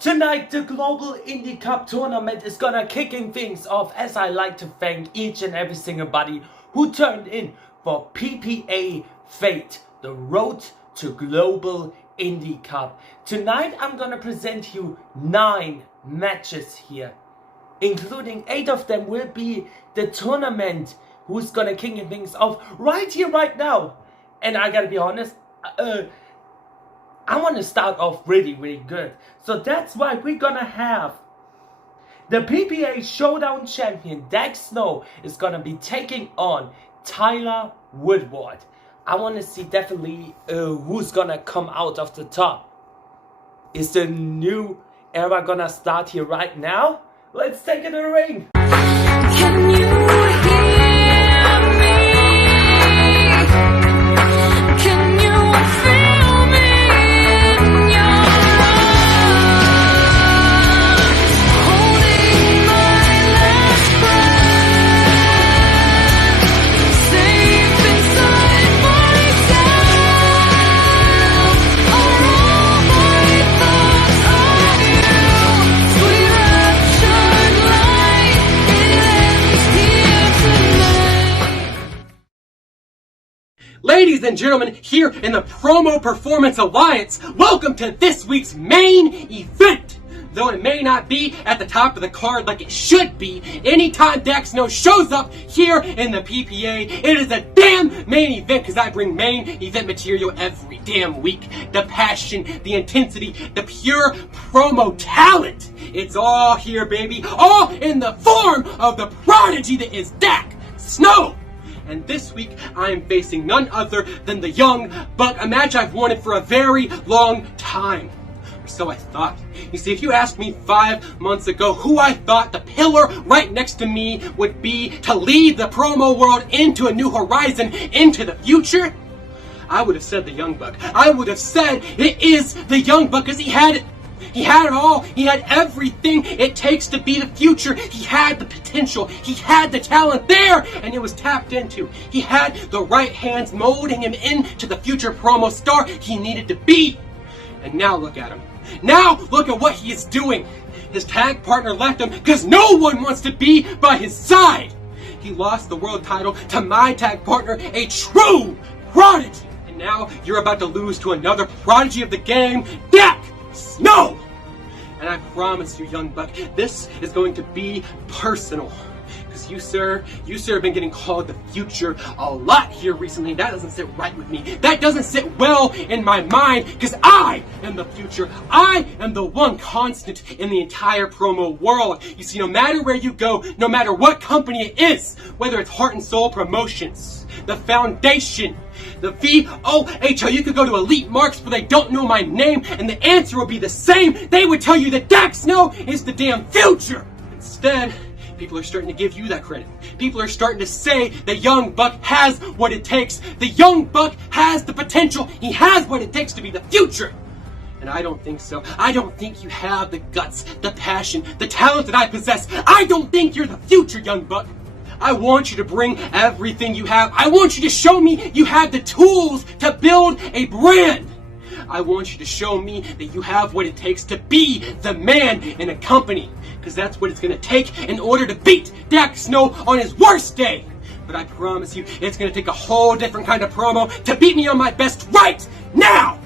Tonight, the Global Indy Cup tournament is gonna kicking things off, as I like to thank each and every single buddy who turned in for PPA Fate, the road to Global Indy Cup. Tonight, I'm gonna present you 9 matches here, including 8 of them will be the tournament who's gonna kicking things off right here, right now. And I gotta be honest, I want to start off really good. So that's why we're gonna have the PPA Showdown champion Dak Snow is gonna be taking on Tyler Woodward. I want to see definitely who's gonna come out of the top. Is the new era gonna start here right now? Let's take it to the ring. Can you hear me? Can you feel me in your arms? Holding my last breath, safe inside myself. Are all my thoughts on you? Sweet raptured light, it ends here tonight. Ladies and gentlemen, here in the Promo Performance Alliance, welcome to this week's main event. Though it may not be at the top of the card like it should be, anytime Dak Snow shows up here in the PPA, it is a damn main event because I bring main event material every damn week. The passion, the intensity, the pure promo talent. It's all here, baby. All in the form of the prodigy that is Dak Snow. And this week, I am facing none other than the young buck, a match I've wanted for a very long time. Or so I thought. You see, if you asked me 5 months ago who I thought the pillar right next to me would be to lead the promo world into a new horizon, into the future, I would have said the young buck. I would have said it is the young buck because he had it. He had it all. He had everything it takes to be the future. He had the potential. He had the talent there, and it was tapped into. He had the right hands molding him into the future promo star he needed to be. And now look at him. Now look at what he is doing. His tag partner left him because no one wants to be by his side. He lost the world title to my tag partner, a true prodigy. And now you're about to lose to another prodigy of the game, Dak Snow! And I promise you, young buck, this is going to be personal. Because you, sir, have been getting called the future a lot here recently. That doesn't sit right with me. That doesn't sit well in my mind, because I am the future. I am the one constant in the entire promo world. You see, no matter where you go, no matter what company it is, whether it's Heart and Soul Promotions, the Foundation, the VOHO, you could go to Elite Marks where they don't know my name, and the answer will be the same. They would tell you that Dak Snow is the damn future. Instead, people are starting to give you that credit. People are starting to say the young buck has what it takes. The young buck has the potential. He has what it takes to be the future. And I don't think so. I don't think you have the guts, the passion, the talent that I possess. I don't think you're the future, young buck. I want you to bring everything you have. I want you to show me you have the tools to build a brand. I want you to show me that you have what it takes to be the man in a company. Because that's what it's going to take in order to beat Dak Snow on his worst day. But I promise you, it's going to take a whole different kind of promo to beat me on my best right now.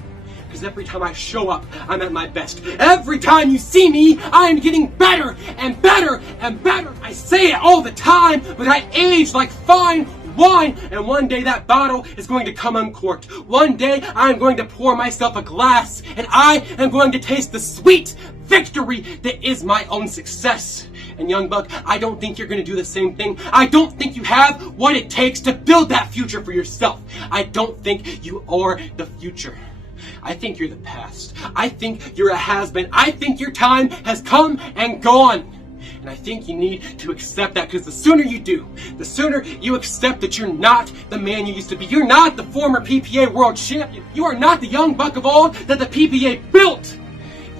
Because every time I show up, I'm at my best. Every time you see me, I am getting better and better and better. I say it all the time, but I age like fine wine. And one day that bottle is going to come uncorked. One day I'm going to pour myself a glass, and I am going to taste the sweet victory that is my own success. And young buck, I don't think you're going to do the same thing. I don't think you have what it takes to build that future for yourself. I don't think you are the future. I think you're the past. I think you're a has-been. I think your time has come and gone. And I think you need to accept that, because the sooner you do, the sooner you accept that you're not the man you used to be. You're not the former PPA world champion. You are not the young buck of old that the PPA built.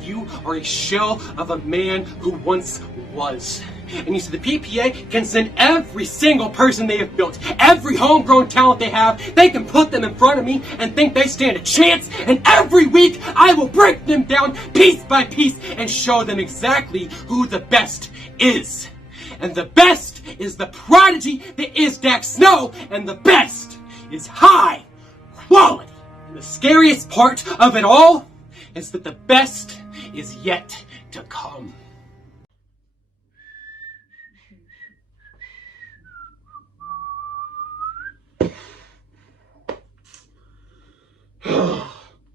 You are a shell of a man who once was. And you see, the PPA can send every single person they have built, every homegrown talent they have, they can put them in front of me and think they stand a chance. And every week, I will break them down piece by piece and show them exactly who the best is. And the best is the prodigy that is Dak Snow, and the best is high quality. And the scariest part of it all is that the best is yet to come.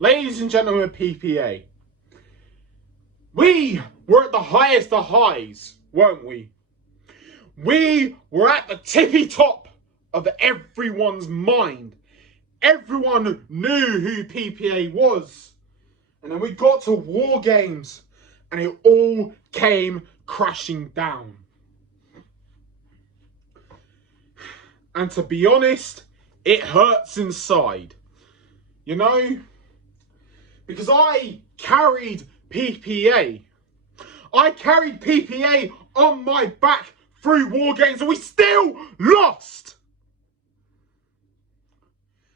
Ladies and gentlemen of PPA, we were at the highest of highs, weren't we? We were at the tippy top of everyone's mind. Everyone knew who PPA was. And then we got to War Games and it all came crashing down. And to be honest, it hurts inside. You know? Because I carried PPA. I carried PPA on my back through War Games and we still lost.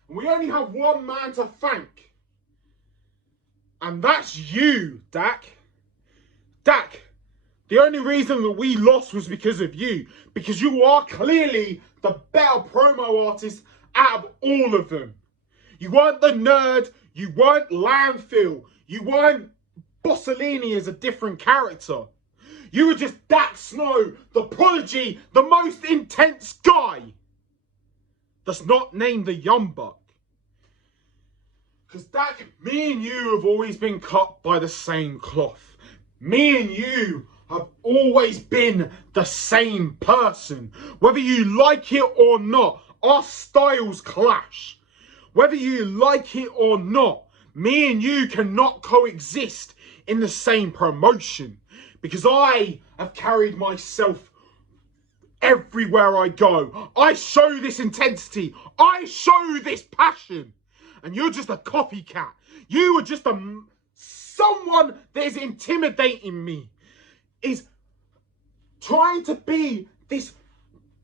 And we only have one man to thank. And that's you, Dak. Dak, the only reason that we lost was because of you. Because you are clearly the better promo artist out of all of them. You weren't the nerd. You weren't Landfill. You weren't Bossellini as a different character. You were just Dak Snow, the prodigy, the most intense guy. That's not named the Young Buck. Because Dak, me and you have always been cut by the same cloth. Me and you have always been the same person. Whether you like it or not, our styles clash. Whether you like it or not, me and you cannot coexist in the same promotion. Because I have carried myself everywhere I go. I show this intensity. I show this passion. And you're just a copycat. You are just someone that is intimidating me. Is trying to be this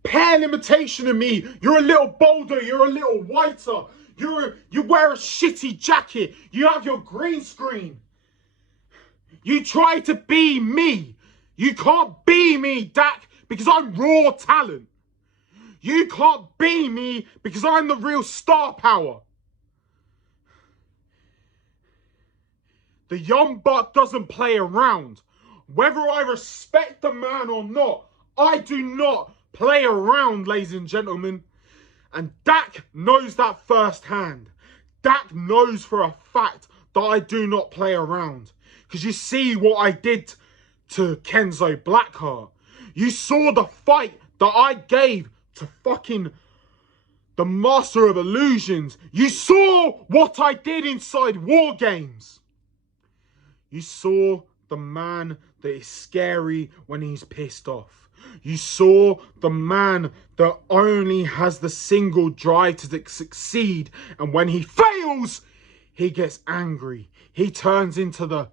pale imitation of me. You're a little bolder. You're a little whiter. You wear a shitty jacket. You have your green screen. You try to be me. You can't be me, Dak, because I'm raw talent. You can't be me because I'm the real star power. The Young Buck doesn't play around. Whether I respect the man or not, I do not play around, ladies and gentlemen. And Dak knows that firsthand. Dak knows for a fact that I do not play around. Because you see what I did to Kenzo Blackheart. You saw the fight that I gave to fucking the Master of Illusions. You saw what I did inside War Games. You saw the man that is scary when he's pissed off. You saw the man that only has the single drive to succeed. And when he fails, he gets angry. He turns into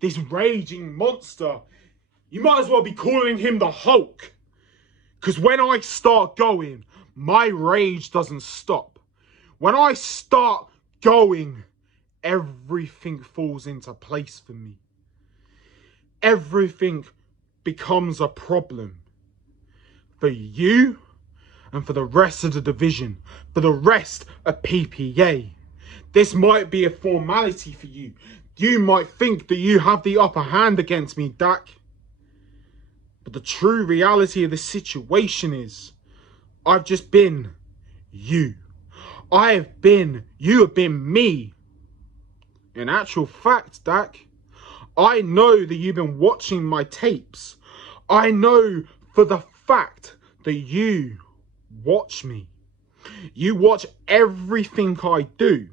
this raging monster. You might as well be calling him the Hulk. Because when I start going, my rage doesn't stop. When I start going, everything falls into place for me. Everything becomes a problem. For you and for the rest of the division. For the rest of PPA. This might be a formality for you. You might think that you have the upper hand against me, Dak. But the true reality of the situation is, I've just been you. You have been me. In actual fact, Dak, I know that you've been watching my tapes. I know for the fact that you watch me. You watch everything I do.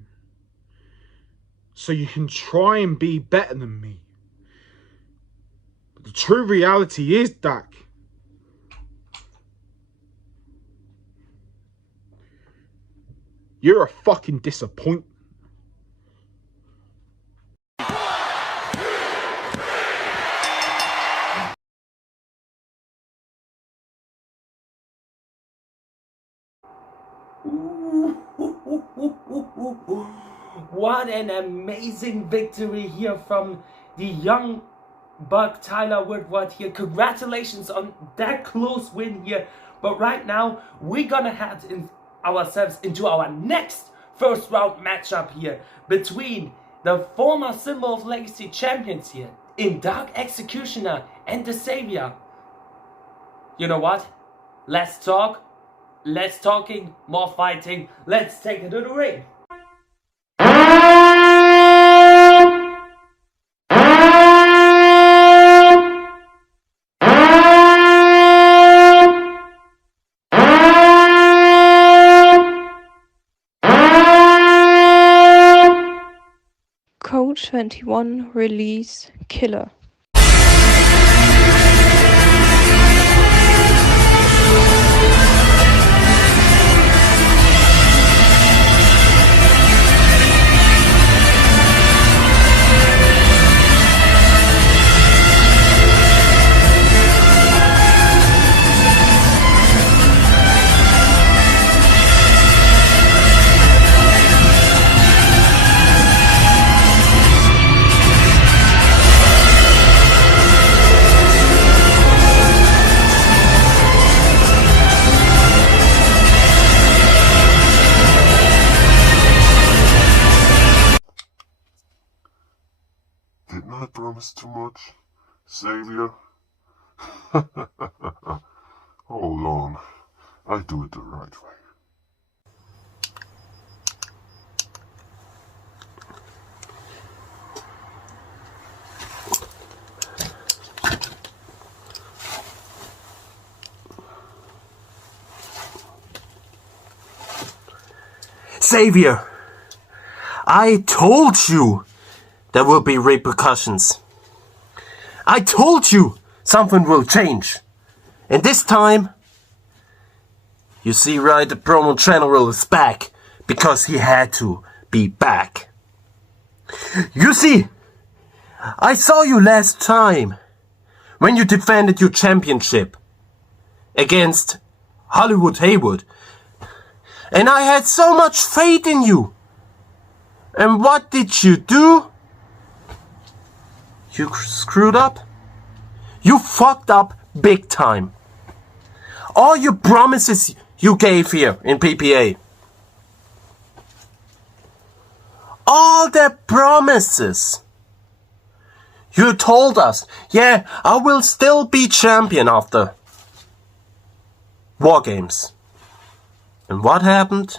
So you can try and be better than me. But the true reality is, Dak, you're a fucking disappointment. What an amazing victory here from the young buck Tyler Woodward here. Congratulations on that close win here. But right now we're gonna head ourselves into our next first round matchup here between the former Symbol of Legacy champions here in Dark Executioner and the Savior. You know what? Less talk, less talking, more fighting. Let's take it to the ring. Code 21 Release Killer. Didn't I promise too much, Savior? Hold on, I do it the right way. Savior, I told you there will be repercussions. I told you something will change. And this time, you see right, the promo general is back because he had to be back. You see, I saw you last time when you defended your championship against Hollywood Haywood. And I had so much faith in you. And what did you do? You screwed up. You fucked up big time. All your promises you gave here in PPA. All the promises. You told us, yeah, I will still be champion after War Games. And what happened?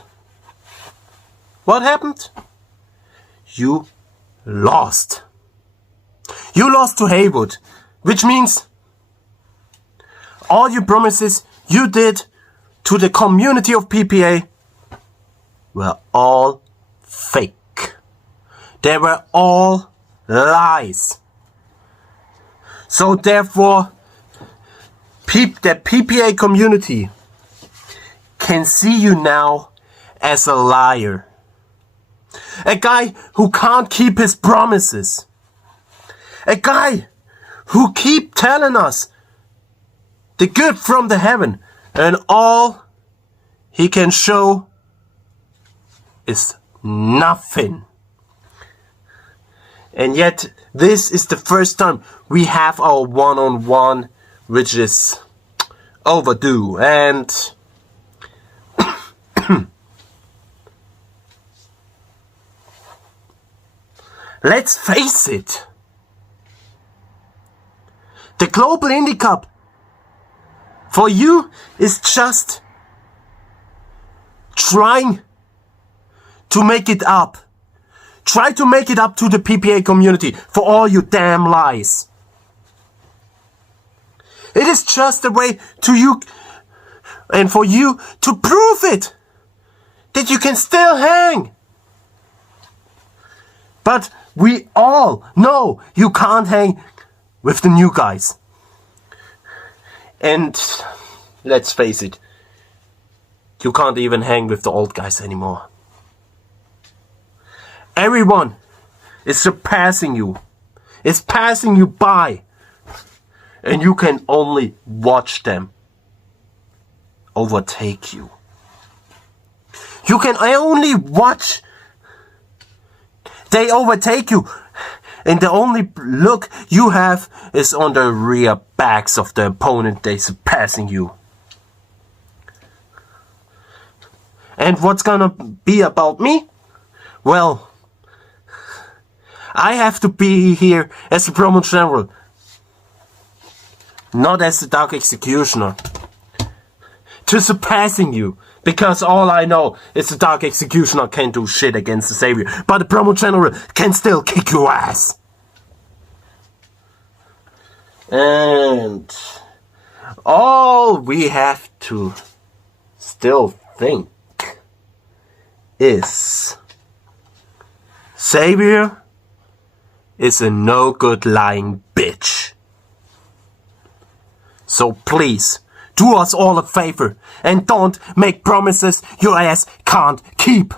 What happened? You lost. You lost to Haywood, which means all your promises you did to the community of PPA were all fake. They were all lies. So therefore, the PPA community can see you now as a liar. A guy who can't keep his promises. A guy who keep telling us the good from the heaven, and all he can show is nothing. And yet this is the first time we have our one-on-one, which is overdue. And let's face it, the Global Indy Cup for you is just trying to make it up. Try to make it up to the PPA community for all your damn lies. It is just a way to you and for you to prove it, that you can still hang. But we all know you can't hang with the new guys. And let's face it, you can't even hang with the old guys anymore. Everyone is surpassing you, is passing you by, and you can only watch them overtake you. You can only watch. They overtake you. And the only look you have is on the rear backs of the opponent they're surpassing you. And what's gonna be about me? Well, I have to be here as the Promo General, not as the Dark Executioner, to surpassing you. Because all I know is the Dark Executioner can't do shit against the Savior, but the Promo General can still kick your ass. And all we have to still think is Savior is a no good lying bitch. So please, do us all a favor and don't make promises your ass can't keep.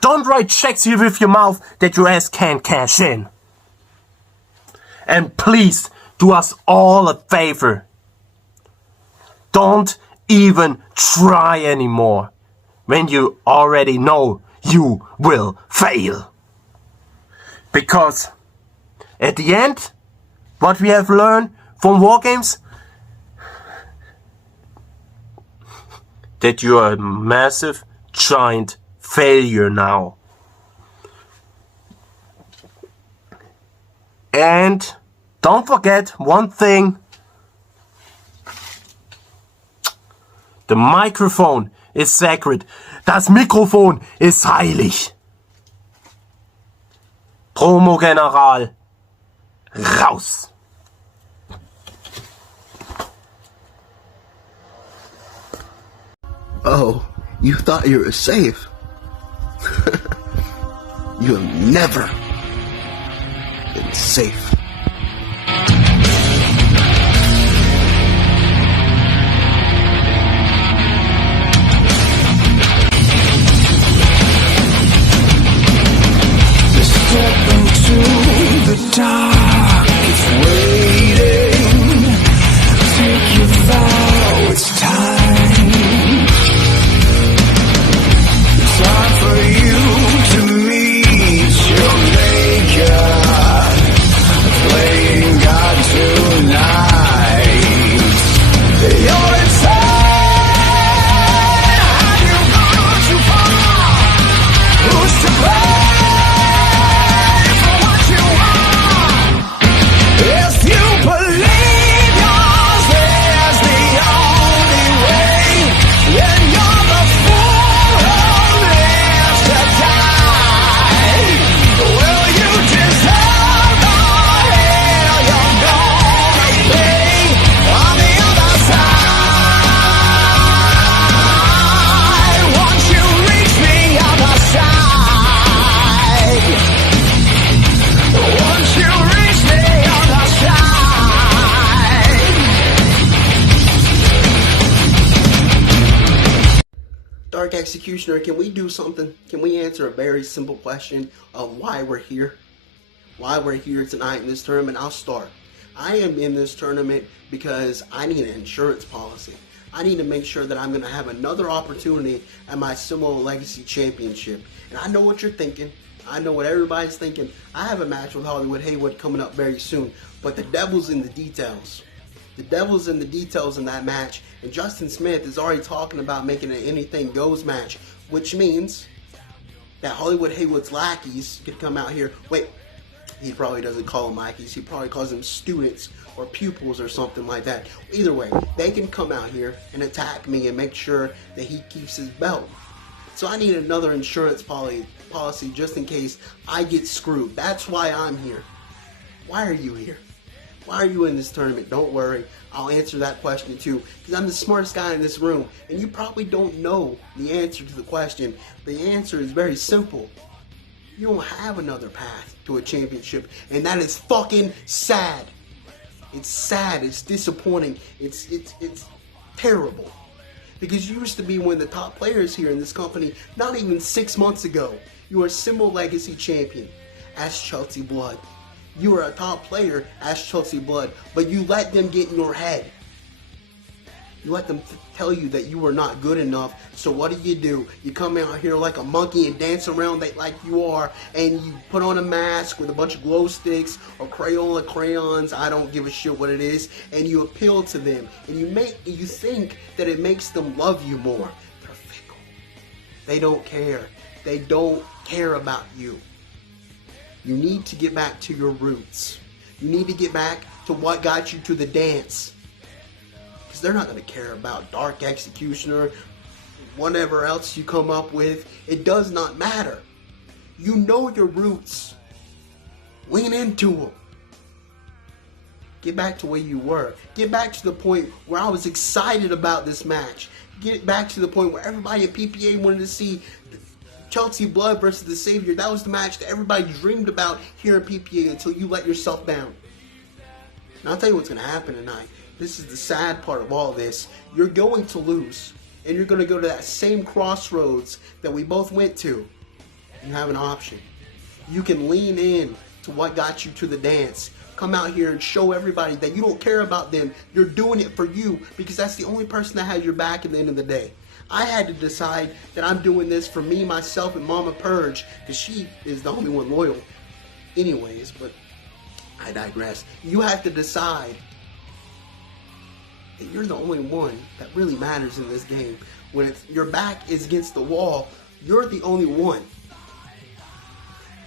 Don't write checks here with your mouth that your ass can't cash in. And please, do us all a favor. Don't even try anymore when you already know you will fail. Because at the end, what we have learned from Wargames, that you are a massive, giant failure now. And don't forget one thing. The microphone ist sacred. Das Mikrofon ist heilig. Promo General. Raus. Oh, you thought you were safe? You have never been safe. Step into the dark, it's waiting. Take your vow, it's time. Time for you to meet your maker. Playing God tonight. You're inside. Have you gone too far? Who's to blame? If you believe yours is the only way, then you're the fool who lives to die. Will you deserve the hell you're gonna pay on the other side? Won't you reach the other side? Won't you reach the other side? Dark Executioner, can we do something? Can we answer a very simple question of why we're here? Why we're here tonight in this tournament? I'll start. I am in this tournament because I need an insurance policy. I need to make sure that I'm going to have another opportunity at my Simo Legacy Championship. And I know what you're thinking. I know what everybody's thinking. I have a match with Hollywood Haywood coming up very soon. But the devil's in the details. The devil's in the details in that match. And Justin Smith is already talking about making an anything goes match. Which means that Hollywood Haywood's lackeys could come out here. Wait, he probably doesn't call them lackeys. He probably calls them students or pupils or something like that. Either way, they can come out here and attack me and make sure that he keeps his belt. So I need another insurance policy just in case I get screwed. That's why I'm here. Why are you here? Why are you in this tournament? Don't worry. I'll answer that question too. Because I'm the smartest guy in this room. And you probably don't know the answer to the question. The answer is very simple. You don't have another path to a championship. And that is fucking sad. It's sad. It's disappointing. It's terrible. Because you used to be one of the top players here in this company not even 6 months ago. You were a Symbol Legacy champion as Chelsea Blood. You were a top player as Chelsea Blood, but you let them get in your head. You let them tell you that you are not good enough. So what do? You come out here like a monkey and dance around like you are, and you put on a mask with a bunch of glow sticks or Crayola crayons. I don't give a shit what it is, and you appeal to them, and you think that it makes them love you more. They're fickle. They don't care. They don't care about you. You need to get back to your roots. You need to get back to what got you to the dance. Because they're not going to care about Dark Executioner, whatever else you come up with. It does not matter. You know your roots. Lean into them. Get back to where you were. Get back to the point where I was excited about this match. Get back to the point where everybody at PPA wanted to see Chelsea Blood versus the Savior. That was the match that everybody dreamed about here in PPA until you let yourself down. And I'll tell you what's going to happen tonight. This is the sad part of all this. You're going to lose. And you're going to go to that same crossroads that we both went to. You have an option. You can lean in to what got you to the dance. Come out here and show everybody that you don't care about them. You're doing it for you because that's the only person that has your back at the end of the day. I had to decide that I'm doing this for me, myself, and Mama Purge because she is the only one loyal. Anyways, but I digress. You have to decide that you're the only one that really matters in this game. When your back is against the wall, you're the only one.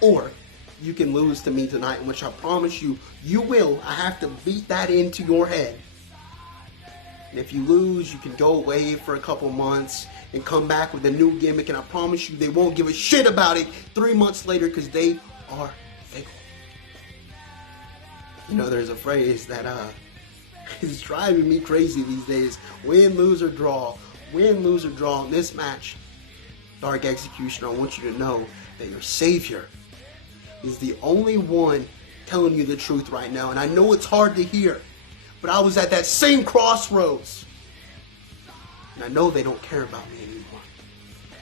Or you can lose to me tonight, which I promise you, you will. I have to beat that into your head. And if you lose, you can go away for a couple months and come back with a new gimmick, and I promise you they won't give a shit about it 3 months later because they are fickle. You know, there's a phrase that is driving me crazy these days. Win, lose, or draw. Win, lose, or draw in this match. Dark Executioner, I want you to know that your Savior is the only one telling you the truth right now. And I know it's hard to hear, but I was at that same crossroads. And I know they don't care about me anymore.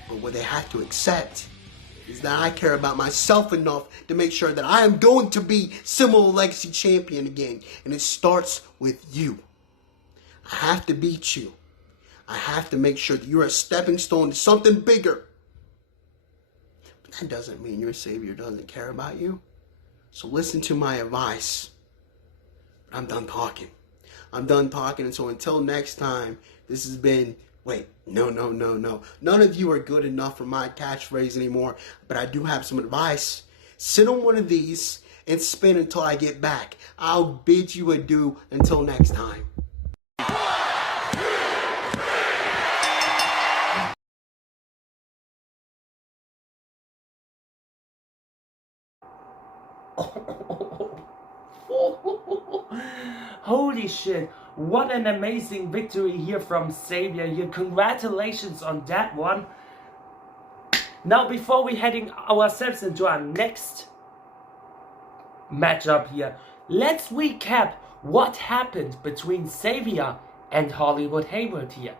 But what they have to accept is that I care about myself enough to make sure that I am going to be Similar Legacy Champion again. And it starts with you. I have to beat you. I have to make sure that you're a stepping stone to something bigger. But that doesn't mean your Savior doesn't care about you. So listen to my advice. I'm done talking. I'm done talking. And so until next time, this has been... Wait, no. None of you are good enough for my catchphrase anymore. But I do have some advice. Sit on one of these and spin until I get back. I'll bid you adieu until next time. Holy shit, what an amazing victory here from Xavier here. Congratulations on that one. Now before we heading ourselves into our next matchup here, let's recap what happened between Xavier and Hollywood Hayward here.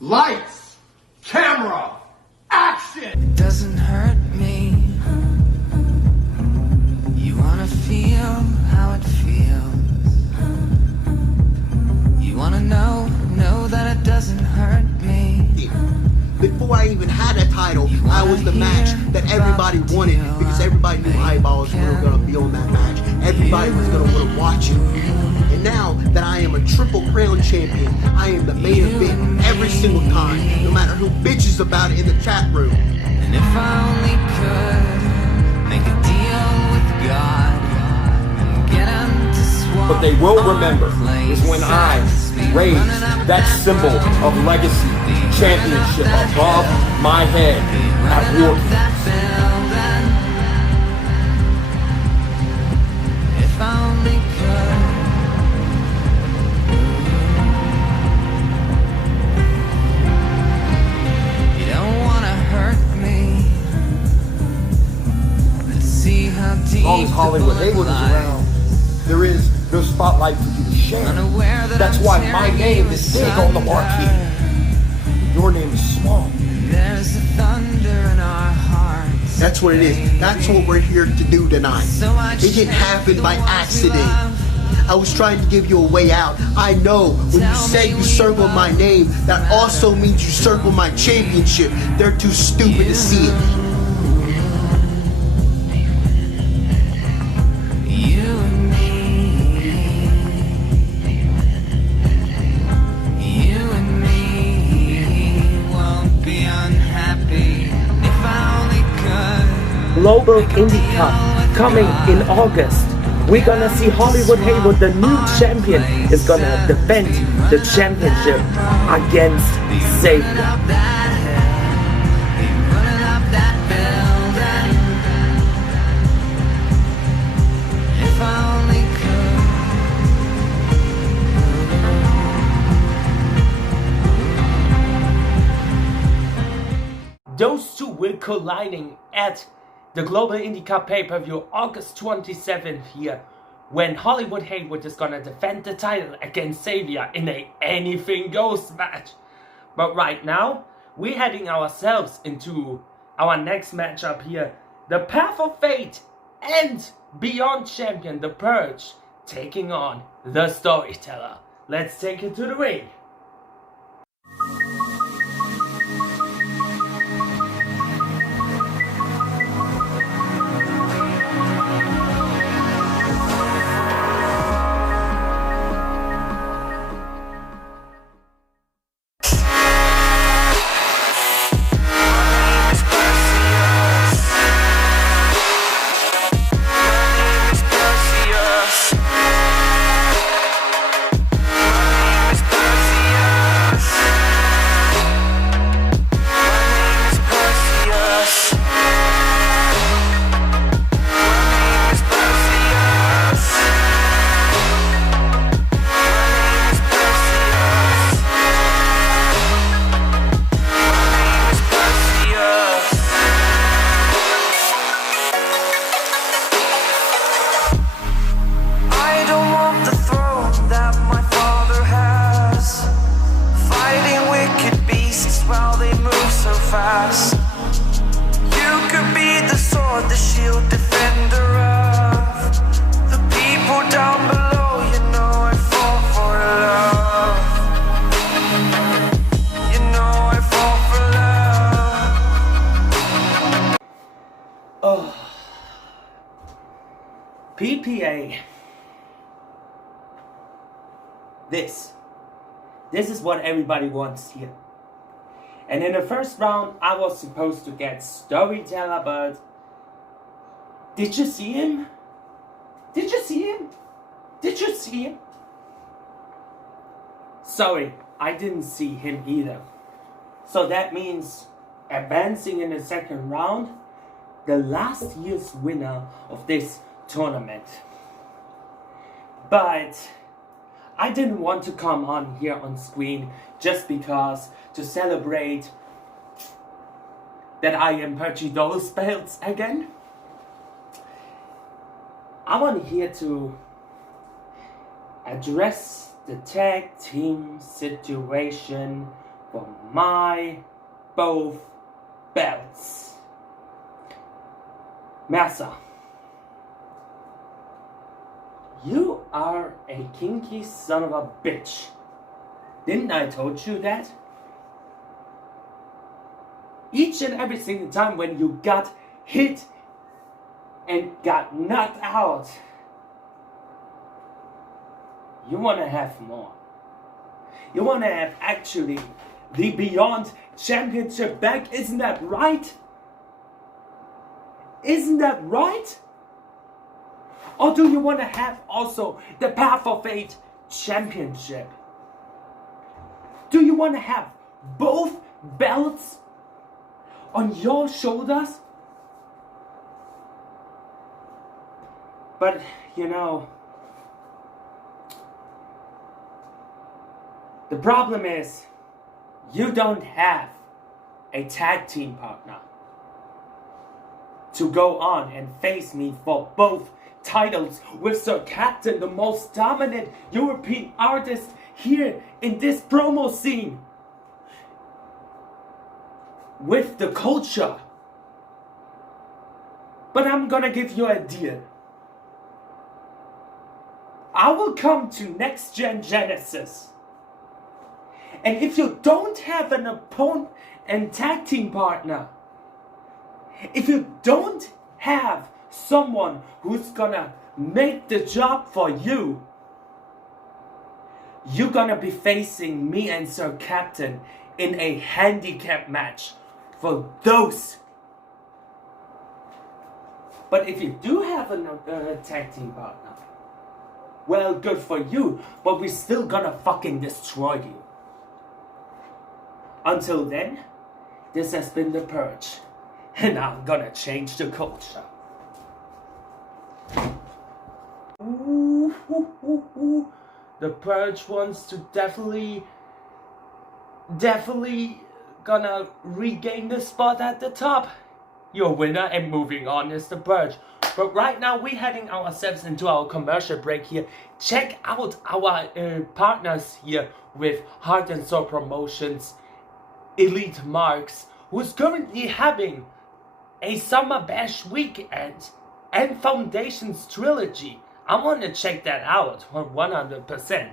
Lights, camera, action! It doesn't hurt me. You wanna feel how it feels. You wanna know that it doesn't hurt me. Before I even had a title, I was the match that everybody wanted because everybody knew eyeballs were going to be on that match. Everybody was going to want to watch it. And now that I am a Triple Crown champion, I am the main event every single time, no matter who bitches about it in the chat room. And if I only could make a deal with God and get him to swap. What they will remember is when I raised that symbol of legacy championship above my head at War. If I only could. You don't wanna hurt me. Let's see how deep As long as Hollywood Hayward is around, there is no spotlight for you to share. That's why my name is big on the marquee. Your name is small. There's a thunder in our hearts. That's what it is. That's what we're here to do tonight. It didn't happen by accident. I was trying to give you a way out. I know when you say you circle my name, that also means you circle my championship. They're too stupid to see it. Global Indy Cup coming in August. We're gonna see Hollywood Haywood, the new champion, is gonna defend the championship against Xavier. Those two will colliding at the Global Indy Cup pay-per-view August 27th here, when Hollywood Haywood is gonna defend the title against Xavier in a anything goes match. But right now, we're heading ourselves into our next matchup here. The Path of Fate and Beyond champion, The Purge, taking on The Storyteller. Let's take it to the ring. PPA. This is what everybody wants here. And in the first round, I was supposed to get Storyteller, but did you see him? Did you see him? Did you see him? Sorry, I didn't see him either. So that means advancing in the second round, the last year's winner of this tournament. But I didn't want to come on here on screen just because to celebrate that I am purchasing those belts again. I want here to address the tag team situation for my both belts. Massa, you are a kinky son of a bitch. Didn't I told you that? Each and every single time when you got hit and got knocked out, you want to have more. You want to have actually the Beyond Championship back. Isn't that right? Isn't that right? Or do you want to have also the Path of Fate Championship? Do you want to have both belts on your shoulders? But, you know, the problem is you don't have a tag team partner to go on and face me for both titles with Sir Captain, the most dominant European artist here in this promo scene, with the culture. But I'm gonna give you a deal. I will come to Next Gen Genesis. And if you don't have an opponent and tag team partner, if you don't have someone who's gonna make the job for you, you're gonna be facing me and Sir Captain in a handicap match for those. But if you do have a tag team partner, well, good for you, but we're still gonna fucking destroy you. Until then, this has been The Purge, and I'm gonna change the culture. Ooh, ooh, ooh, ooh. The Purge wants to definitely gonna regain the spot at the top. Your winner and moving on is The Purge. But right now we're heading ourselves into our commercial break here. Check out our partners here with Heart and Soul Promotions, Elite Marks, who's currently having a Summer Bash weekend and Foundations Trilogy. I want to check that out 100%.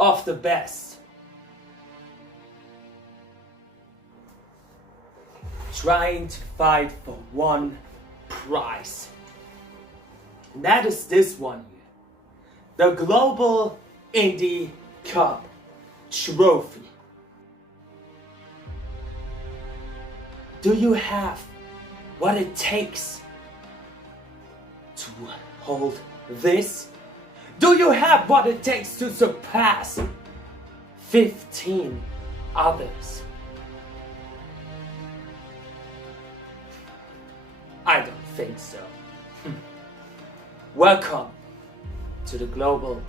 Of the best. Trying to fight for one prize. And that is this one here. The Global Indy Cup Trophy. Do you have what it takes to hold this? Do you have what it takes to surpass 15 others? I don't think so. Welcome to the Global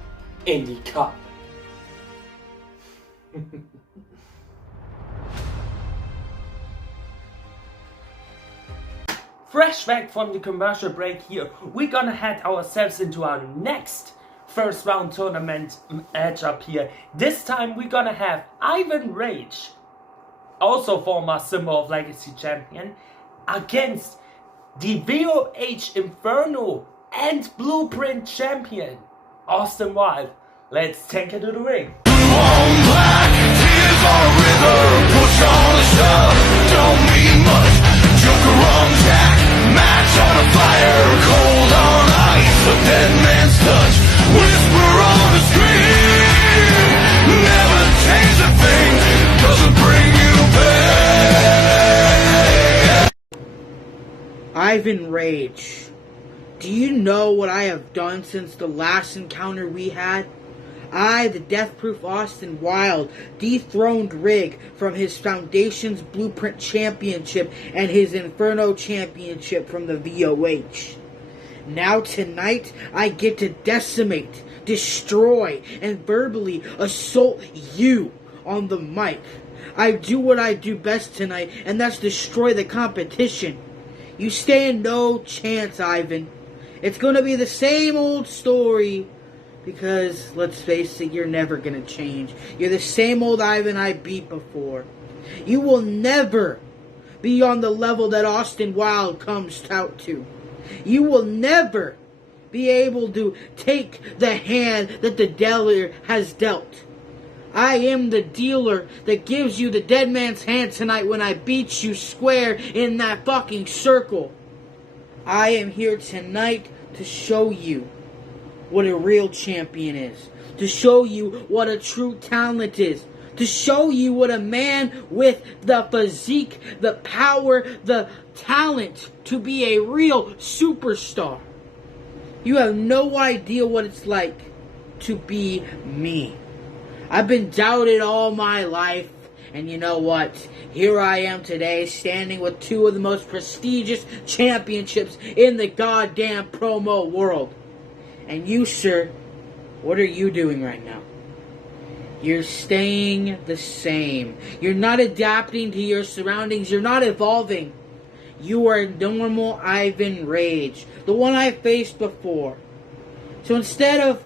Indy Cup. Fresh back from the commercial break here, we're gonna head ourselves into our next first round tournament matchup here. This time we're gonna have Ivan Rage, also former Symbol of Legacy champion, against the VOH Inferno and Blueprint champion, Austin Wild. Let's take it to the ring. Ivan Rage, do you know what I have done since the last encounter we had? I, the Death-Proof Austin Wild, dethroned Rig from his Foundation's Blueprint Championship and his Inferno Championship from the VOH. Now tonight, I get to decimate, destroy, and verbally assault you on the mic. I do what I do best tonight, and that's destroy the competition. You stand no chance, Ivan. It's gonna be the same old story. Because, let's face it, you're never going to change. You're the same old Ivan I beat before. You will never be on the level that Austin Wild comes out to. You will never be able to take the hand that the dealer has dealt. I am the dealer that gives you the dead man's hand tonight when I beat you square in that fucking circle. I am here tonight to show you what a real champion is, to show you what a true talent is, to show you what a man with the physique, the power, the talent to be a real superstar. You have no idea what it's like to be me. I've been doubted all my life, and you know what? Here I am today, standing with two of the most prestigious championships in the goddamn promo world. And you, sir, what are you doing right now? You're staying the same. You're not adapting to your surroundings. You're not evolving. You are normal Ivan Rage, the one I faced before. So instead of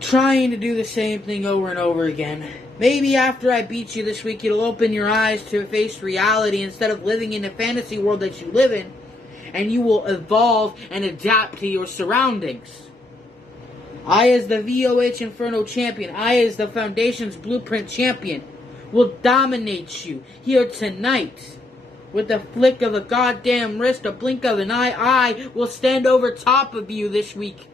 trying to do the same thing over and over again, maybe after I beat you this week, you'll open your eyes to face reality instead of living in the fantasy world that you live in. And you will evolve and adapt to your surroundings. I, as the VOH Inferno champion, I, as the Foundation's Blueprint champion, will dominate you here tonight. With a flick of a goddamn wrist, a blink of an eye, I will stand over top of you this week.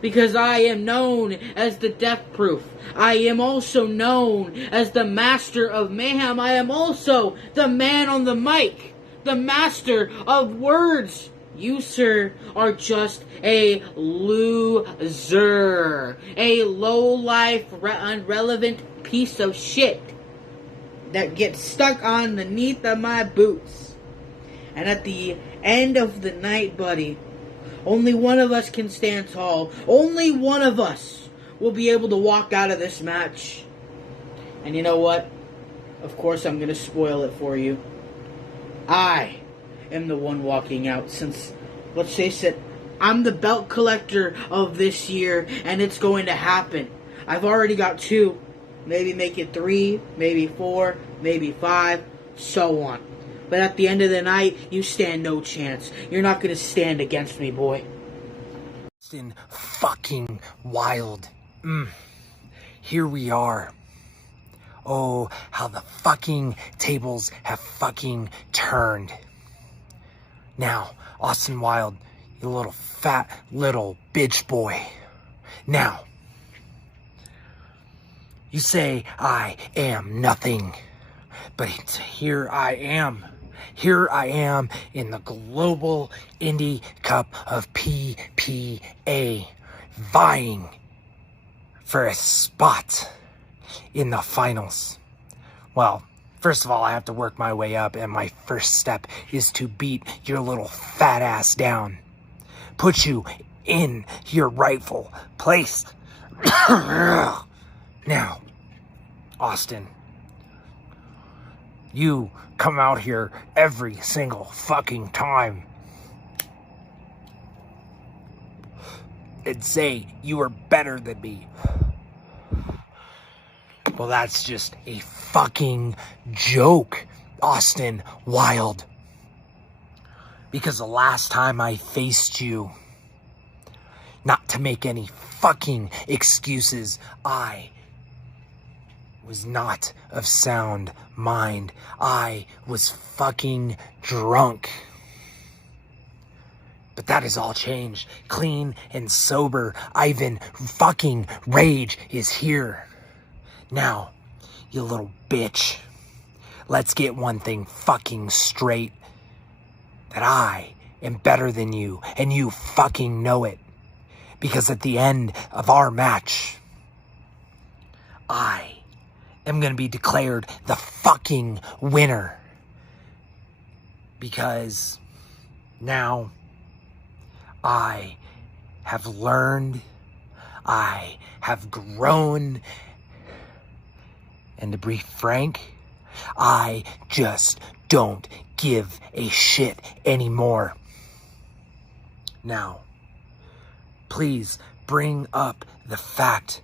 Because I am known as the Death Proof. I am also known as the Master of Mayhem. I am also the man on the mic. The master of words. You, sir, are just a loser. A low-life, irrelevant piece of shit that gets stuck underneath of my boots. And at the end of the night, buddy, only one of us can stand tall. Only one of us will be able to walk out of this match. And you know what? Of course, I'm going to spoil it for you. I am the one walking out since, let's face it, I'm the belt collector of this year, and it's going to happen. I've already got 2, maybe make it 3, maybe 4, maybe 5, so on. But at the end of the night, you stand no chance. You're not going to stand against me, boy. Austin fucking Wild. Here we are. Oh, how the fucking tables have fucking turned. Now, Austin Wild, you little fat little bitch boy. Now, you say I am nothing, but here I am. Here I am in the Global Indy Cup of PPA, vying for a spot in the finals. Well, First of all, I have to work my way up, and my first step is to beat your little fat ass down. Put you in your rightful place. Now, Austin, you come out here every single fucking time and say you are better than me. Well, that's just a fucking joke, Austin Wild. Because the last time I faced you, not to make any fucking excuses, I was not of sound mind. I was fucking drunk. But that has all changed. Clean and sober, Ivan fucking Rage is here. Now, you little bitch, let's get one thing fucking straight. That I am better than you, and you fucking know it. Because at the end of our match, I am gonna be declared the fucking winner. Because now I have learned, I have grown, and to be frank, I just don't give a shit anymore. Now, please bring up the fact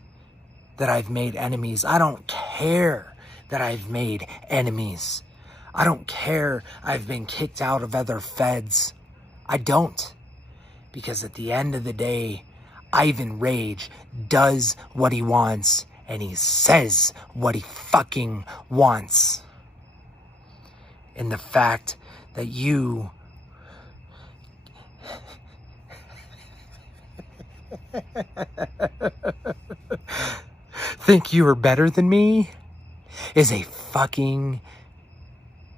that I've made enemies. I don't care that I've made enemies. I don't care I've been kicked out of other feds. I don't. Because at the end of the day, Ivan Rage does what he wants, and he says what he fucking wants. And the fact that you think you are better than me is a fucking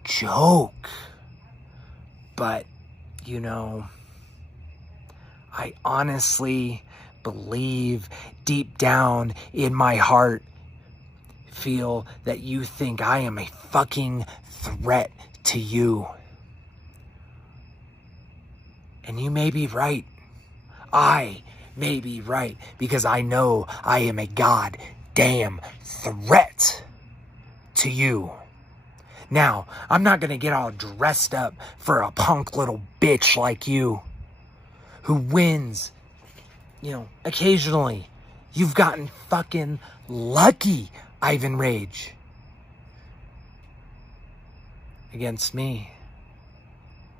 joke. But, you know, I honestly believe deep down in my heart, feel that you think I am a fucking threat to you. And you may be right. I may be right, because I know I am a goddamn threat to you. Now, I'm not gonna get all dressed up for a punk little bitch like you, who wins, you know, occasionally. You've gotten fucking lucky, Ivan Rage, against me.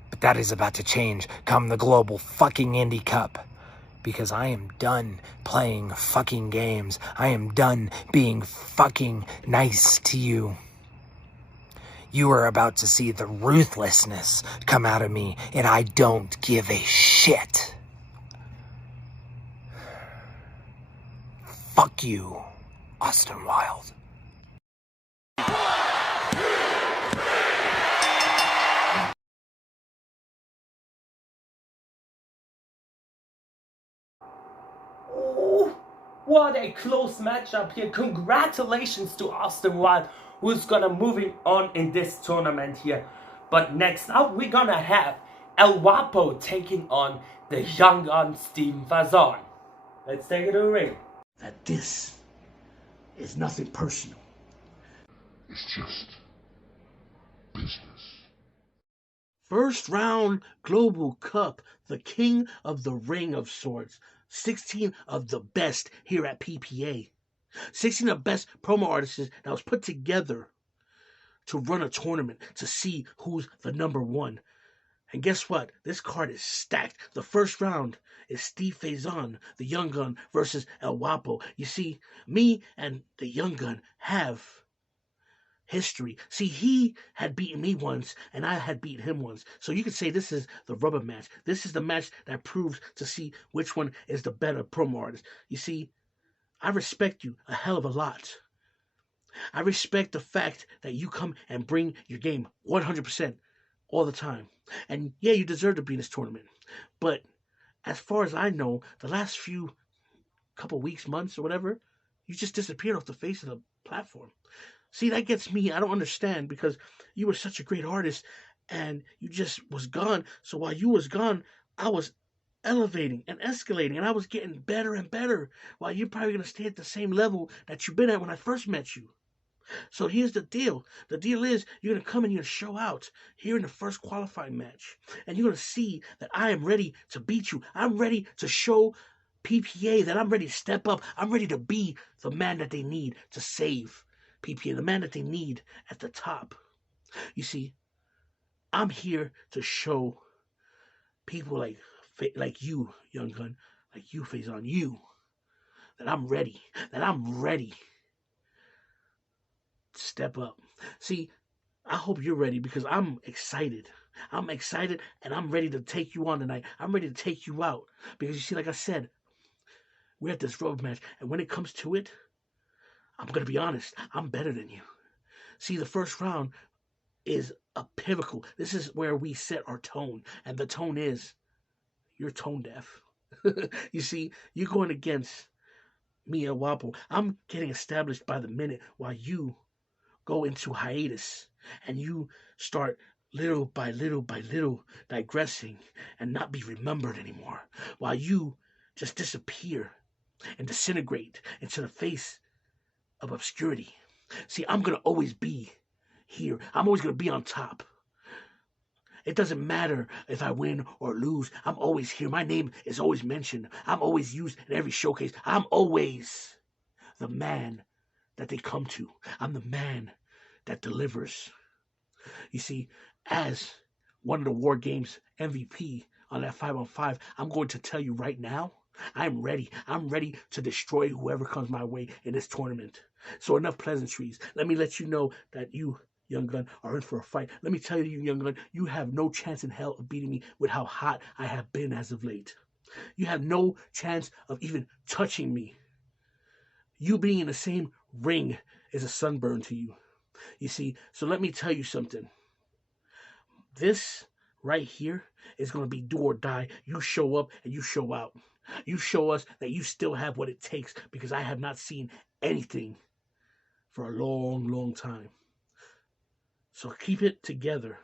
But that is about to change come the global fucking Indy Cup. Because I am done playing fucking games. I am done being fucking nice to you. You are about to see the ruthlessness come out of me, and I don't give a shit. Fuck you, Austin Wild. Ooh, what a close matchup here. Congratulations to Austin Wild, who's gonna moving on in this tournament here. But next up, we're gonna have El Guapo taking on the young gun Steven Fazan. Let's take it to the ring. That this is nothing personal. It's just business. First round Global Cup, the king of the ring of sorts. 16 of the best here at PPA. 16 of the best promo artists that was put together to run a tournament to see who's the number one. And guess what? This card is stacked. The first round is Steve Faison, the Young Gun, versus El Guapo. You see, me and the Young Gun have history. See, he had beaten me once, and I had beaten him once. So you could say this is the rubber match. This is the match that proves to see which one is the better promo artist. You see, I respect you a hell of a lot. I respect the fact that you come and bring your game 100% all the time. And yeah, you deserve to be in this tournament. But as far as I know, the last couple weeks, months, or whatever, you just disappeared off the face of the platform. See, that gets me. I don't understand because you were such a great artist and you just was gone. So while you was gone, I was elevating and escalating and I was getting better and better while you're probably going to stay at the same level that you've been at when I first met you. So here's the deal. The deal is you're going to come and you're going to show out here in the first qualifying match. And you're going to see that I am ready to beat you. I'm ready to show PPA that I'm ready to step up. I'm ready to be the man that they need to save PPA, the man that they need at the top. You see, I'm here to show people like you, Young Gun, like you, Faison, you, that I'm ready to step up. See, I hope you're ready because I'm excited. I'm excited and I'm ready to take you on tonight. I'm ready to take you out because you see, like I said, we're at this road match, and when it comes to it, I'm going to be honest, I'm better than you. See, the first round is a pivotal. This is where we set our tone, and the tone is you're tone deaf. You see, you're going against me, El Wapo. I'm getting established by the minute while you go into hiatus and you start little by little digressing and not be remembered anymore while you just disappear and disintegrate into the face of obscurity. See, I'm going to always be here. I'm always going to be on top. It doesn't matter if I win or lose. I'm always here. My name is always mentioned. I'm always used in every showcase. I'm always the man that they come to. I'm the man that delivers. You see, as one of the War Games MVP on that 5-on-5, I'm going to tell you right now, I'm ready. I'm ready to destroy whoever comes my way in this tournament. So enough pleasantries. Let me let you know that you, Young Gun, are in for a fight. Let me tell you, Young Gun, you have no chance in hell of beating me with how hot I have been as of late. You have no chance of even touching me. You being in the same ring is a sunburn to you. You see, so let me tell you something. This right here is going to be do or die. You show up and you show out. You show us that you still have what it takes because I have not seen anything for a long, long time. So keep it together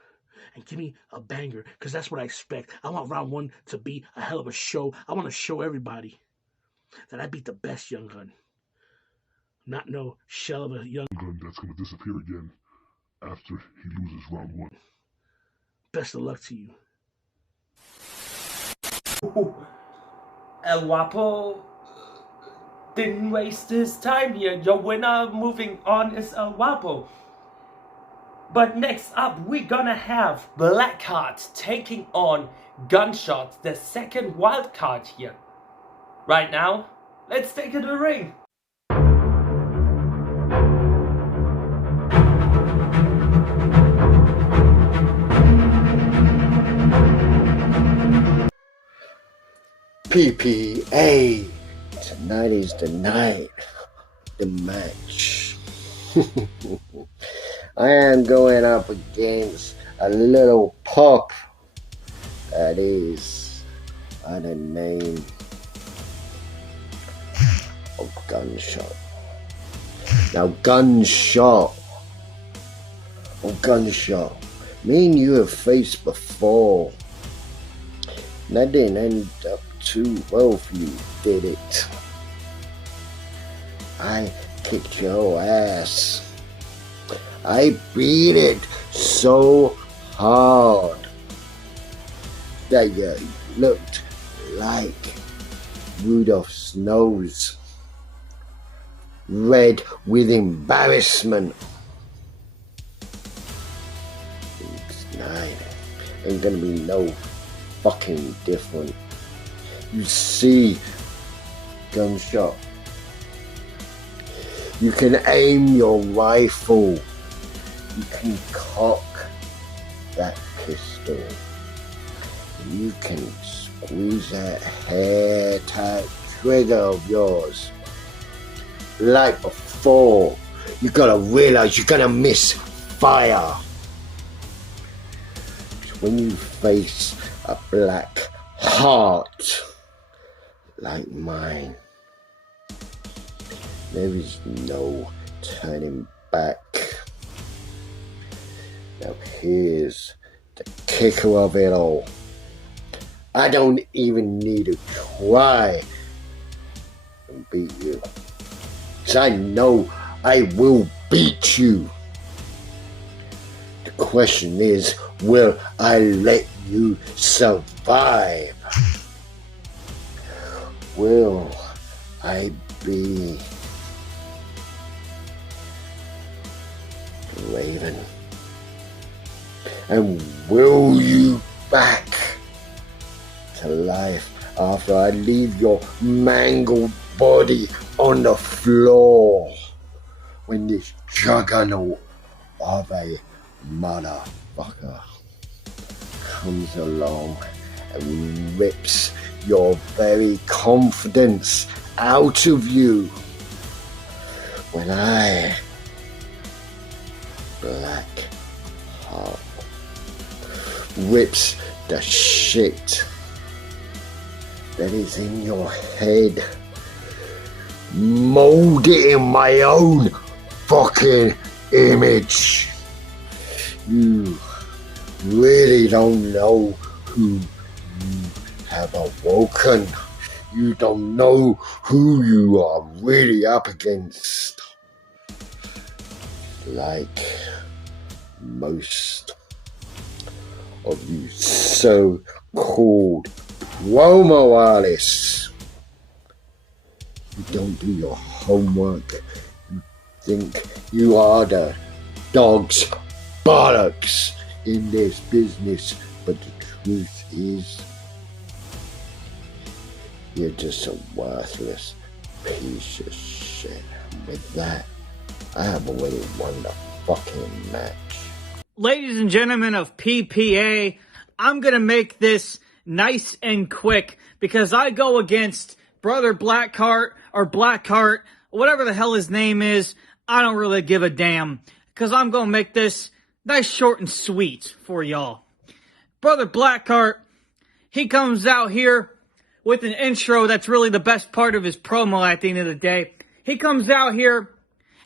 and give me a banger because that's what I expect. I want round one to be a hell of a show. I want to show everybody that I beat the best Young Gun. Not no shell of a Young Gun that's going to disappear again after he loses round one. Best of luck to you. El Wapo didn't waste his time here. Your winner moving on is El Wapo. But next up, we're gonna have Blackheart taking on Gunshot, the second wild card here. Right now, let's take it to the ring. PPA. Tonight is the night, the match. I am going up against a little pup that is by the name of Gunshot. Now, Gunshot, me and you have faced before. And that didn't end up too well for you, did it? I kicked your ass. I beat it so hard that you looked like Rudolph's nose, red with embarrassment. Tonight ain't gonna be no fucking different. You see, Gunshot, you can aim your rifle, you can cock that pistol, you can squeeze that hair-tight trigger of yours. Like before, you gotta realize you're gonna miss fire. When you face a black heart like mine, there is no turning back. Now here's the kicker of it all. I don't even need to try and beat you. 'Cause I know I will beat you. The question is, will I let you survive? Will I be Raven? And will you back to life after I leave your mangled body on the floor when this juggernaut of a motherfucker comes along and rips your very confidence out of you when I, Black Heart, rips the shit that is in your head, mold it in my own fucking image. You really don't know who you have awoken. You don't know who you are really up against. Like most of you so-called promo artists, you don't do your homework. You think you are the dog's bollocks in this business, but the truth is, you're just a worthless piece of shit. And with that, I have already won the fucking match. Ladies and gentlemen of PPA, I'm going to make this nice and quick because I go against Brother Blackheart or Blackheart, whatever the hell his name is. I don't really give a damn because I'm going to make this nice, short, and sweet for y'all. Brother Blackheart, he comes out here with an intro that's really the best part of his promo at the end of the day. He comes out here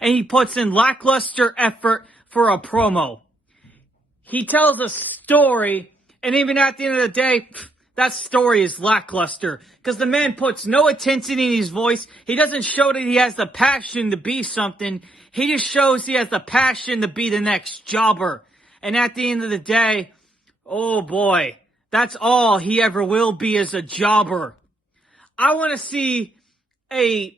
and he puts in lackluster effort for a promo. He tells a story, and even at the end of the day, that story is lackluster. Because the man puts no intensity in his voice. He doesn't show that he has the passion to be something. He just shows he has the passion to be the next jobber. And at the end of the day, oh boy, that's all he ever will be as a jobber. I want to see a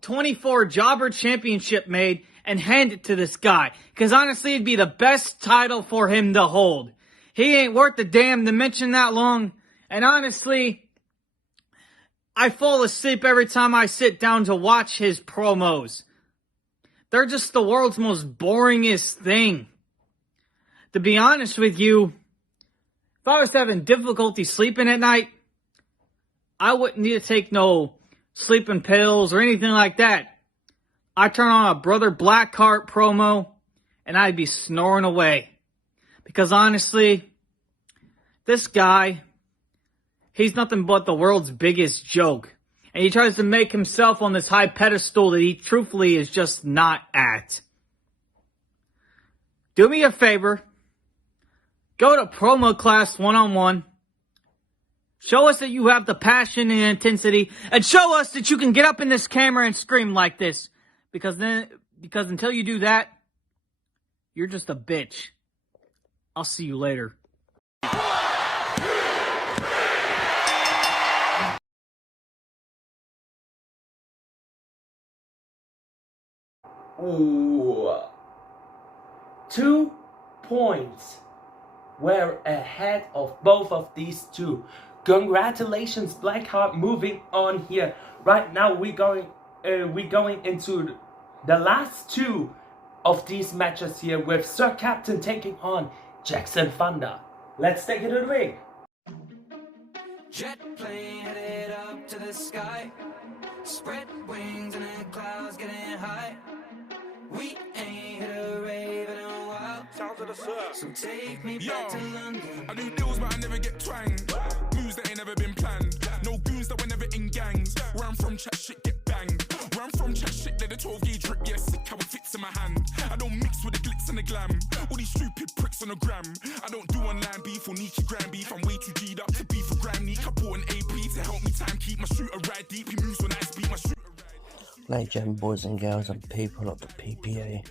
24 jobber championship made and hand it to this guy. Because honestly, it'd be the best title for him to hold. He ain't worth the damn to mention that long. And honestly, I fall asleep every time I sit down to watch his promos. They're just the world's most boringest thing. To be honest with you, if I was having difficulty sleeping at night, I wouldn't need to take no sleeping pills or anything like that. I turn on a Brother Blackheart promo and I'd be snoring away. Because honestly, this guy, he's nothing but the world's biggest joke. And he tries to make himself on this high pedestal that he truthfully is just not at. Do me a favor. Go to promo class 1-on-1. Show us that you have the passion and intensity. And show us that you can get up in this camera and scream like this. Because until you do that, you're just a bitch. I'll see you later. Ooh. 2 points. We're ahead of both of these two. Congratulations, Blackheart. Moving on here. Right now we're going into the last 2 of these matches here with Sir Captain taking on Jackson Thunder. Let's take it to the ring. Jet plane headed up to the sky. Spread wings and the clouds getting high. We ain't hit a rave in a while. Sounds of the surf. So take me back to London. I do deals but I never get twanged. Moves that ain't never been planned. No goons that were never in gangs. Where I'm from, chat shit get banged. Where I'm from, chat shit let the 12 gauge drip. Yeah, sick how it fits in my hand. I don't mix with the glitz and the glam. All these stupid pricks on the gram. I don't do online beef or Nikki gram beef. I'm way too G'd up to beef for gram Nick. I bought an AP to help me time keep my shooter right deep. He moves when I speak my shooter. Ladies and gentlemen, boys and girls, and people of the PPA,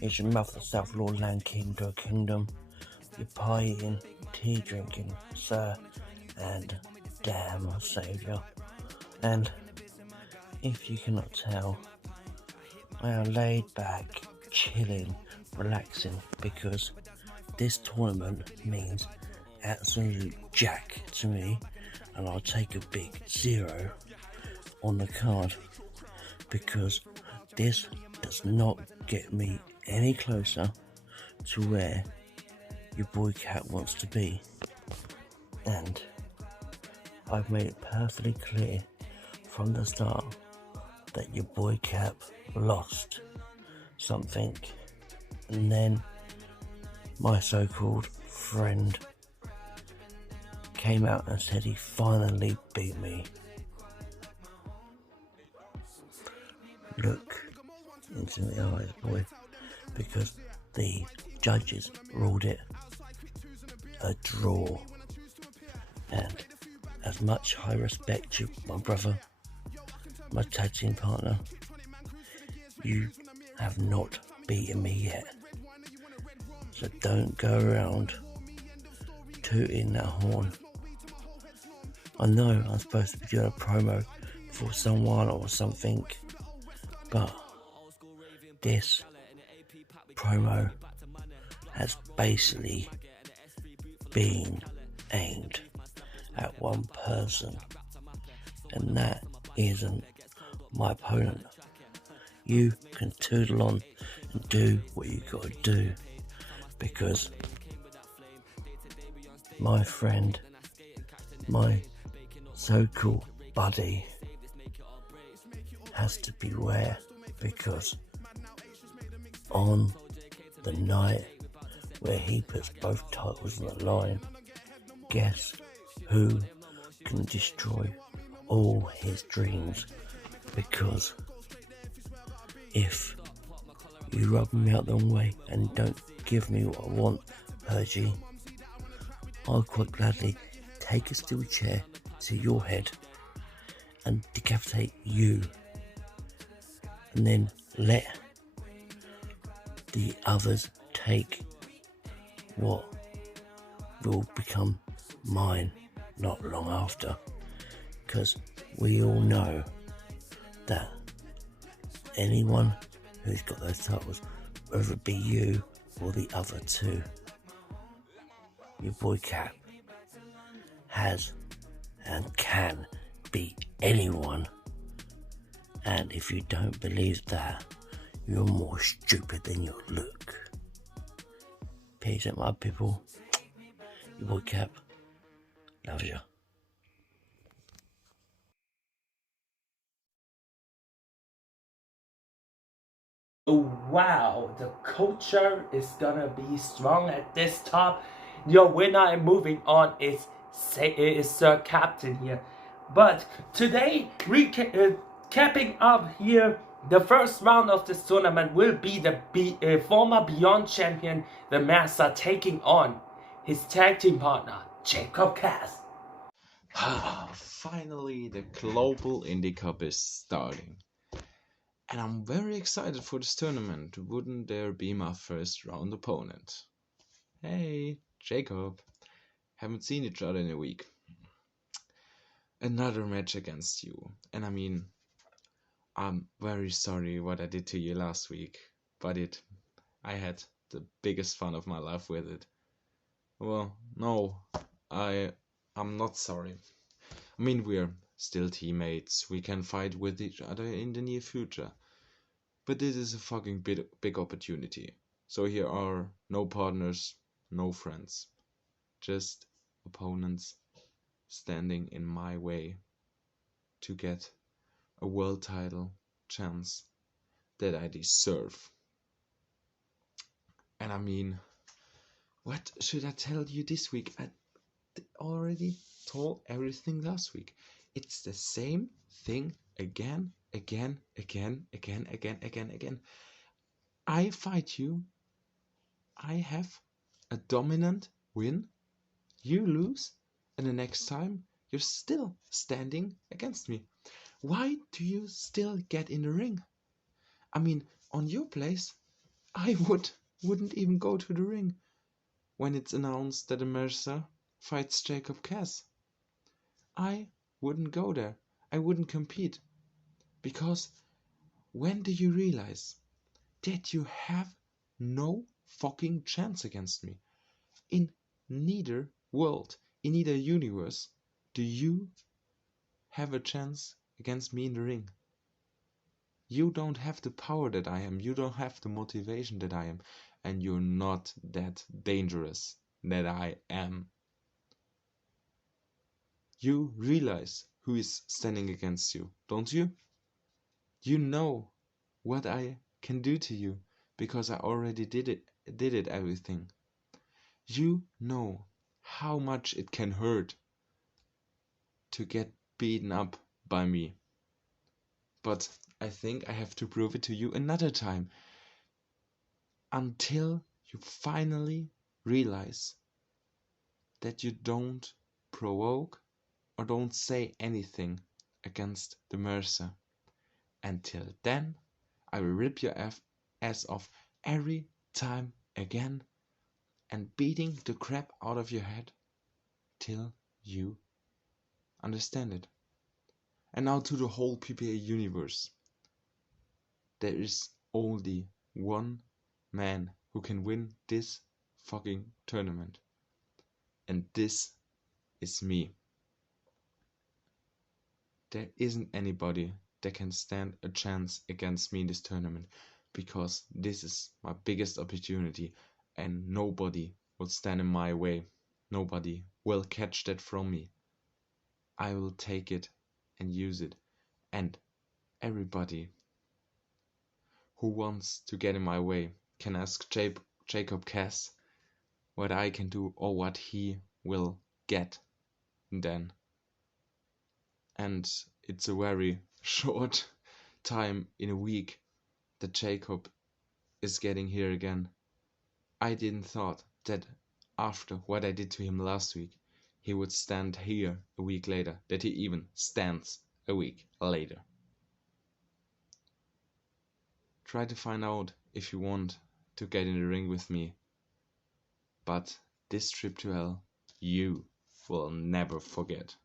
it's your mother, South Lord Land King to a kingdom. You're pie eating, tea drinking, sir, and damn saviour. And if you cannot tell, I am laid back, chilling, relaxing, because this tournament means absolute jack to me, and I'll take a big 0 on the card, because this does not get me any closer to where your boy Cat wants to be. And I've made it perfectly clear from the start that your boy Cap lost something, and then my so-called friend came out and said he finally beat me. Look into the eyes, boy, because the judges ruled it a draw. And as much I respect you, my brother, my tag team partner, you have not beaten me yet. So don't go around tooting that horn. I know I'm supposed to be doing a promo for someone or something, but this promo has basically been aimed at one person, and that isn't my opponent. You can toodle on and do what you gotta do, because my friend, my so-called buddy, has to beware, because on the night where he puts both titles on the line, guess who can destroy all his dreams? Because if you rub me out the wrong way and don't give me what I want, Pergy, I'll quite gladly take a steel chair to your head and decapitate you, and then let the others take what will become mine not long after, because we all know that anyone who's got those titles, whether it be you or the other two, your boy Cap has and can beat anyone. And if you don't believe that, you're more stupid than you look. Peace out, my people. Your boy Cap loves you. Wow, the culture is gonna be strong at this top. Your winner and moving on is Sir Captain here. But today, capping up here, the first round of this tournament will be the former Beyond champion, the Master, taking on his tag team partner, Jacob Cass. Finally, the Global Indy Cup is starting. And I'm very excited for this tournament. Wouldn't there be my first round opponent? Hey, Jacob. Haven't seen each other in a week. Another match against you. And I mean, I'm very sorry what I did to you last week. But I had the biggest fun of my life with it. Well, no, I'm not sorry. I mean, we're still teammates. We can fight with each other in the near future. But this is a fucking big opportunity. So here are no partners, no friends. Just opponents standing in my way to get a world title chance that I deserve. And I mean, what should I tell you this week? I already told everything last week. It's the same thing again. I fight you. I have a dominant win, you lose, and the next time you're still standing against me. Why do you still get in the ring? I mean, on your place, I wouldn't even go to the ring when it's announced that a Mercer fights Jacob Cass. I wouldn't go there. I wouldn't compete. Because when do you realize that you have no fucking chance against me? In neither world, in neither universe, do you have a chance against me in the ring. You don't have the power that I am, you don't have the motivation that I am, and you're not that dangerous that I am. You realize who is standing against you, don't you? You know what I can do to you because I already did it everything. You know how much it can hurt to get beaten up by me. But I think I have to prove it to you another time. Until you finally realize that you don't provoke or don't say anything against the Mercer. Until then, I will rip your ass off every time again and beating the crap out of your head till you understand it. And now to the whole PPA universe. There is only one man who can win this fucking tournament. And this is me. There isn't anybody that can stand a chance against me in this tournament because this is my biggest opportunity and nobody will stand in my way. Nobody will catch that from me. I will take it and use it. And everybody who wants to get in my way can ask Jacob Cass what I can do or what he will get then. And it's a very short time in a week that Jacob is getting here again. I didn't thought that after what I did to him last week, he would stand here a week later, that he even stands a week later. Try to find out if you want to get in the ring with me. But this trip to hell, you will never forget.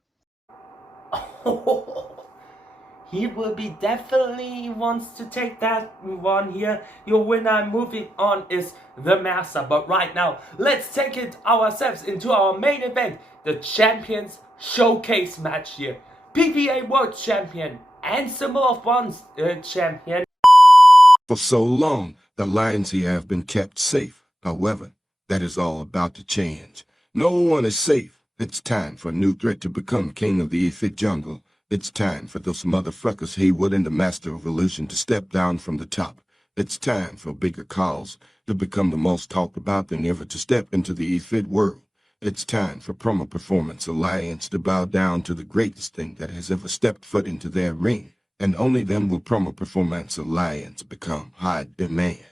He will be definitely wants to take that one here. Your winner moving on is the Mercer. But right now, let's take it ourselves into our main event, the Champions Showcase match here. PPA World Champion and Symbol of Bronze Champion. For so long, the lions here have been kept safe. However, that is all about to change. No one is safe. It's time for a new threat to become king of the Ifit jungle. It's time for those motherfuckers Haywood and the Master of Illusion to step down from the top. It's time for bigger calls to become the most talked about than ever to step into the Ifit world. It's time for Promo Performance Alliance to bow down to the greatest thing that has ever stepped foot into their ring. And only then will Promo Performance Alliance become high demand.